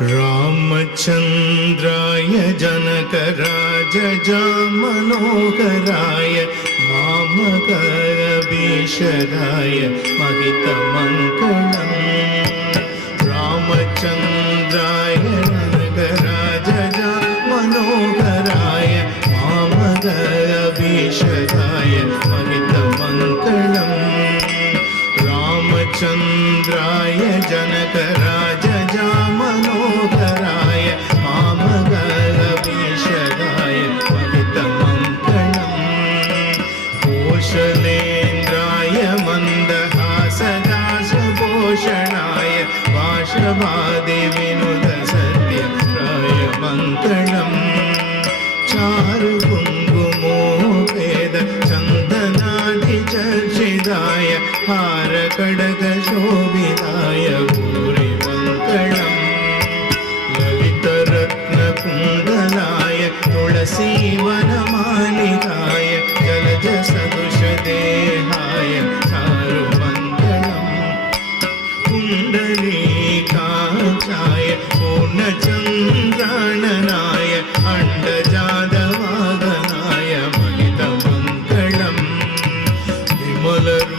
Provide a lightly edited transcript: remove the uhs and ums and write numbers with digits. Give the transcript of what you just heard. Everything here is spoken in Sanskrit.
रामचन्द्राय जनकराजजामनोहराय मामकरभीषदाय महितमङ्गलम्। रामचन्द्राय जनकराजजामनोहराय मामकरभीषदाय महितमङ्गलम्। रामचन्द्राय जनकराजजामनोहराय मामकरभीषदाय महितमङ्गलम्। कौशलेन्द्राय मन्दहासदासभूषणाय वाशवादिविनुतसत्यप्राय मङ्गलम्। चारुकुङ्कुमोपेद चन्दनादिचर्चिताय हारकडगशोभिताय भूरिमङ्गलम्। ललितरत्नकुण्डलाय तुलसीवनमालिकाय जलजसदृशदेहाय चारुमङ्गलम्। कुण्डलीकाक्षाय पूर्णचन्द्राननाय अण्डजातवाहनाय महितमङ्गलम्। विमलरू